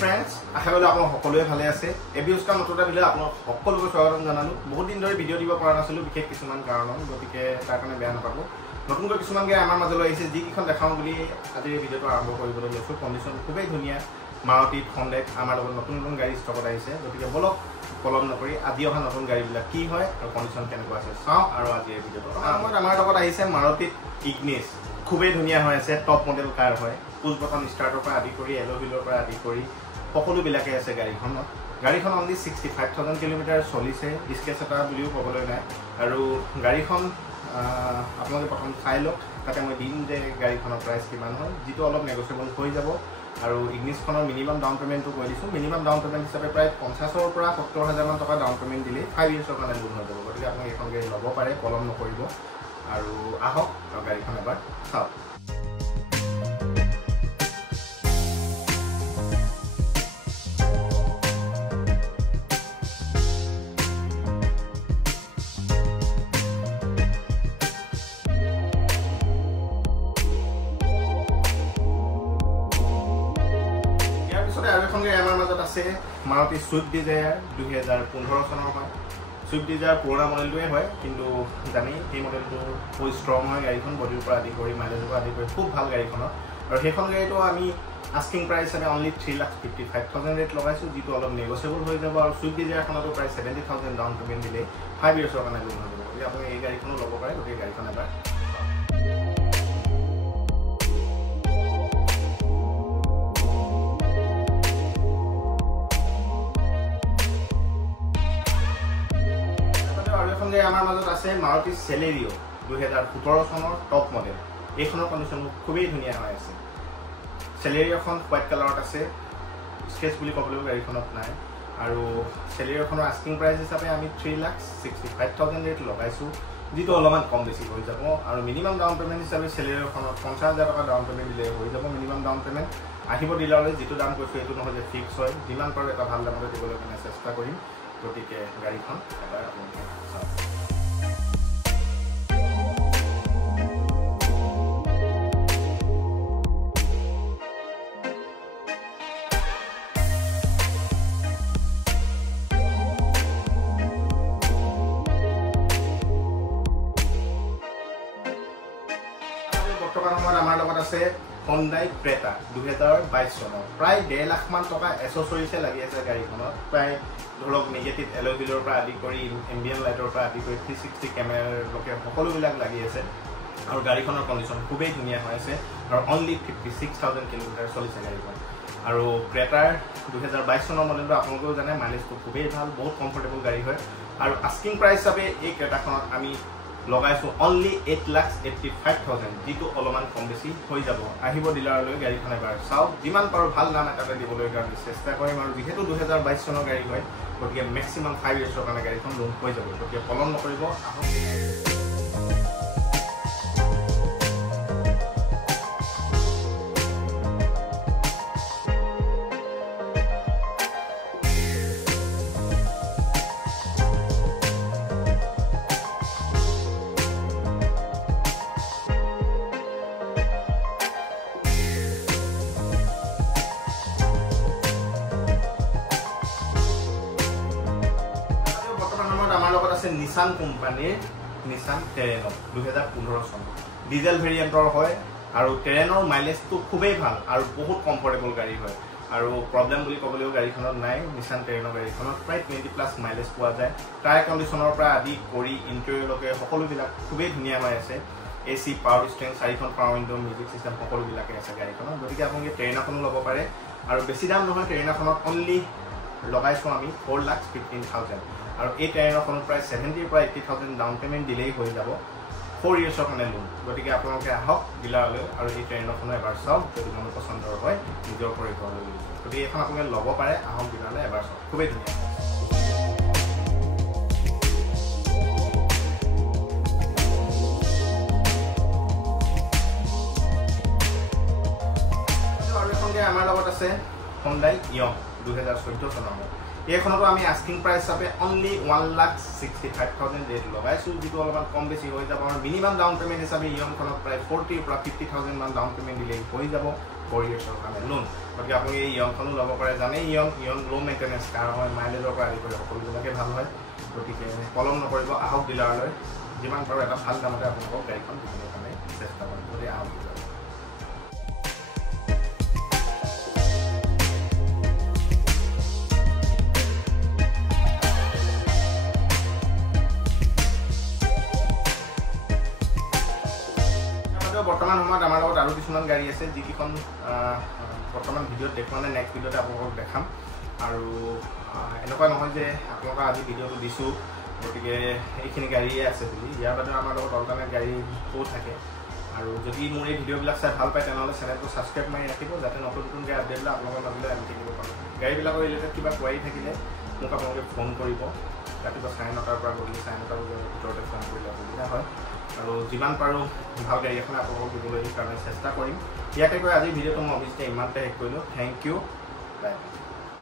friends, আশা কৰো আপোনালোক সকলোৱে ভালে আছে। এবিউস্কা নতুন ভিডিঅ আপোনালোক সকলোকে স্বাগতম জনালো। বহুত দিন ধৰি ভিডিঅ দিব পৰা নাছিলো বিশেষ কিছুমান কাৰণত, গতিকে তাৰ কাৰণে বেয়া নাপাব। নতুনকৈ কিছুমান গাড়ী আমাৰ মাজলৈ আহিছে যিকিখন দেখাওঁ বুলি আজি এই ভিডিঅটো আৰম্ভ কৰিবলৈ লৈছো। কণ্ডিশ্যন খুবেই ধুনীয়া। মাৰুতি ফন্ডেক আমাৰ লগত নতুন নতুন গাড়ী ষ্টকত আহিছে, গতিকে বলক পলম নকৰি আজি অহা নতুন গাড়ীবিলাক কি হয় আৰু কণ্ডিশ্যন কেনেকুৱা আছে চাওঁ আৰু আজি এই ভিডিঅটো। আমাৰ লগত আহিছে মাৰুতি ইগনিছ। খুবেই ধুনীয়া হৈ আছে, টপ মডেল কাৰ হয়। পুশ বটন ষ্টাৰ্টৰ পৰা আদি কৰি এলো হুইলৰ পৰা আদি কৰি সকলোবিলাকে আছে গাড়ীখনত। গাড়ীখন অনলি 65,000 কিলোমিটাৰ চলিছে, স্কেচ এটা বুলিও ক'বলৈ নাই। আৰু গাড়ীখন আপোনালোকে প্ৰথম চাই লওক, তাতে মই দিম যে গাড়ীখনৰ প্ৰাইচ কিমান হয়, যিটো অলপ নেগচিয়েবল হৈ যাব। আৰু ইগনিছখনৰ মিনিমাম ডাউন পে'মেণ্টটো কৈ দিছোঁ। মিনিমাম ডাউন পে'মেণ্ট হিচাপে প্ৰায় 50,000 পৰা 70,000 মান টকা ডাউন পে'মেণ্ট দিলে 5 years কাৰণে লোন হৈ যাব। গতিকে আপোনালোকে এখন গাড়ী ল'ব পাৰে, পলম নকৰিব। আৰু আহক গাড়ীখন এবাৰ চাওক। আৰু এখন গাড়ী আমাৰ মাজত আছে মাৰুতি ছুইফ্ট ডিজায়াৰ 2015 চনৰ হয়। ছুইফ্ট ডিজায়াৰ পুৰণা মডেলটোৱে হয়, কিন্তু জানি সেই মডেলটো বহুত ষ্ট্ৰং হয়। গাড়ীখন বডিৰ পৰা আদি কৰি মাইলেজৰ পৰা আদি কৰি খুব ভাল গাড়ীখনত। আৰু সেইখন গাড়ীটো আমি আস্কিং প্ৰাইচ হিচাপে অনলি 3,55,000 ৰেট লগাইছোঁ, যিটো অলপ নেগচিয়েবল হৈ যাব। আৰু ছুইফ্ট ডিজায়াৰখনতো প্ৰায় 70,000 ডাউন পে'মেণ্ট দিলে 5 years কাৰণে লোন হৈ যাব। গতিকে আপুনি এই গাড়ীখনো ল'ব পাৰে। গতিকে গাড়ীখন এবাৰ আমাৰ মাজত আছে মাৰুতি চেলেৰিঅ 2017 চনৰ টপ মডেল। এইখনৰ কণ্ডিশ্যন খুবেই ধুনীয়া হৈ আছে। চেলেৰিঅখন হোৱাইট কালাৰত আছে, স্কেচ বুলি ক'বলৈও গাড়ীখনত নাই। আৰু চেলেৰিঅখনৰ আস্কিং প্ৰাইচ হিচাপে আমি 3,65,000 ৰেট লগাইছোঁ, যিটো অলপমান কম বেছি হৈ যাব। আৰু মিনিমাম ডাউন পে'মেণ্ট হিচাপে চেলেৰিঅখনত 50,000 টকা ডাউন পে'মেণ্ট দিলে হৈ যাব। মিনিমাম ডাউন পে'মেণ্ট আহিব ডিলাৰলৈ, যিটো দাম কৈছোঁ এইটো নহয় যে ফিক্স হয়। যিমান পাৰোঁ এটা ভাল দামতে দিবলৈ কাৰণে চেষ্টা কৰিম। গতিকে গাড়ীখন এবাৰ আপোনালোকে চাওক। বৰ্তমান সময়ত আমাৰ লগত আছে হণ্ডাই ক্ৰেটা 2022 চনৰ। প্ৰায় 1.5 লাখ মান টকা এচেছৰিজে লাগি আছে গাড়ীখনত। প্ৰায় ধৰক নিগেটিভ এলো হুইলৰ পৰা আদি কৰি এম্বিয়েণ্ট লাইটৰ পৰা আদি কৰি 360 কেমেৰালৈকে সকলোবিলাক লাগি আছে। আৰু গাড়ীখনৰ কণ্ডিশ্যন খুবেই ধুনীয়া হৈ আছে। আৰু অনলি 56,000 কিলোমিটাৰ চলিছে গাড়ীখন। আৰু ক্ৰেটাৰ 2022 চনৰ মডেলটো আপোনালোকেও জানে, মাইলেজটো খুবেই ভাল, বহুত কমফৰ্টেবল গাড়ী হয়। আৰু আস্কিং প্ৰাইচ হিচাপে এই ক্ৰেটাখনত আমি লগাইছোঁ অনলি 8,85,000, যিটো অলপমান কম বেছি হৈ যাব। আহিব ডিলাৰলৈ, গাড়ীখন এবাৰ চাওক। যিমান পাৰোঁ ভাল দাম এটাতে দিবলৈ কাৰণে চেষ্টা কৰিম। আৰু যিহেতু 2022 চনৰ গাড়ী হয়, গতিকে মেক্সিমাম 5 years কাৰণে গাড়ীখন লোন হৈ যাব। গতিকে পলম নকৰিব, আহক। আমাৰ লগত আছে নিছান কোম্পানীৰ নিছান টেৰেনো 2015 চন। ডিজেল ভেৰিয়েণ্টৰ হয়। আৰু টেৰেনৰ মাইলেজটো খুবেই ভাল আৰু বহুত কমফৰ্টেবল গাড়ী হয়। আৰু প্ৰব্লেম বুলি ক'বলৈও গাড়ীখনত নাই। নিছান টেৰেনো গাড়ীখনত প্ৰায় 20+ মাইলেজ পোৱা যায়। টায়াৰ কণ্ডিশ্যনৰ পৰা আদি কৰি ইণ্টেৰিয়ৰলৈকে সকলোবিলাক খুবেই ধুনীয়া হৈ আছে। AC, পাৱাৰ ষ্টেৰিং, 4খন পাৱাৰ উইণ্ডো, মিউজিক চিষ্টেম সকলোবিলাকে আছে গাড়ীখনত। গতিকে আপোনালোকে টেৰেনাখনো ল'ব পাৰে। আৰু বেছি দাম নহয়, টেৰেনাখনত অনলি লগাইছোঁ আমি 4,15,000। আৰু এই টেৰেনাখনত প্ৰায় 70,000 পৰা 80,000 ডাউন পে'মেণ্ট দিলেই হৈ যাব, 4 years কাৰণে লোন। গতিকে আপোনালোকে আহক ডিলাৰলৈ আৰু এই টেৰেনাখনো এবাৰ চাওক। যদি মনৰ পচন্দৰ হয় নিজৰ পৰিঘৰলৈ লৈ যাব। গতিকে এইখন আপোনালোকে ল'ব পাৰে, আহক ডিলাৰলৈ এবাৰ চাওক। খুবেই ধুনীয়া। আৰু এখন গাড়ী আমাৰ লগত আছে হণ্ডাই ইয়ং 2014 চনৰ। এইখনতো আমি আস্কিং প্ৰাইচ হিচাপে অনলি 1,65,000 ৰেট লগাইছোঁ, যিটো অলপমান কম বেছি হৈ যাব। আৰু মিনিমাম ডাউন পে'মেণ্ট হিচাপে ইয়নখনত প্ৰায় 40,000 পৰা 50,000 মান ডাউন পে'মেণ্ট দিলে হৈ যাব 4 yearsৰ কাৰণে লোন। গতিকে আপুনি এই ইয়নখনো ল'ব পাৰে। জানেই ইয়ন ল' মেইনটেনেঞ্চ কাৰ হয়, মাইলেজৰ পৰা আদি কৰি সকলোবিলাকে ভাল হয়। গতিকে পলম নকৰিব, আহক ডিলাৰলৈ। যিমান পাৰোঁ এটা ভাল দামতে আপোনালোকক গাড়ীখন দিবলৈ কাৰণে চেষ্টা কৰিম। গতিকে আহক ডিলাৰ। বৰ্তমান সময়ত আমাৰ লগত আৰু কিছুমান গাড়ী আছে, যিকেইখন বৰ্তমান ভিডিঅ'ত দেখুওৱা নাই, নেক্সট ভিডিঅ'তে আপোনালোকক দেখাম। আৰু এনেকুৱা নহয় যে আপোনালোকক আজি ভিডিঅ'টো দিছোঁ গতিকে এইখিনি গাড়ীয়ে আছে বুলি। ইয়াৰ বাদে আমাৰ লগত অল্টাৰনেট গাড়ীও থাকে। আৰু যদি মোৰ এই ভিডিঅ'বিলাক চাই ভাল পায় তেনেহ'লে চেনেলটো ছাবস্ক্ৰাইব মাৰি ৰাখিব, যাতে নতুন নতুন গাড়ী আপডেটবিলাক আপোনালোকৰ মাজলৈ আনি থাকিব পাৰোঁ। গাড়ীবিলাকৰ ৰিলেটেড কিবা কোৱাৰি থাকিলে মোক আপোনালোকে ফোন কৰিব। ৰাতিপুৱা 9:30 পৰা গধূলি 9:30 বজাৰ ভিতৰতে ফোন কৰিলে সুবিধা হয়। আৰু যিমান পাৰোঁ ভাল গাড়ী এখন আপোনালোকক দিবলৈ কাৰণে চেষ্টা কৰিম। ইয়াকে কৈ আজিৰ ভিডিঅ'টো মই অৱশ্যে ইমানতে শেষ কৰিলোঁ। থেংক ইউ, বাই।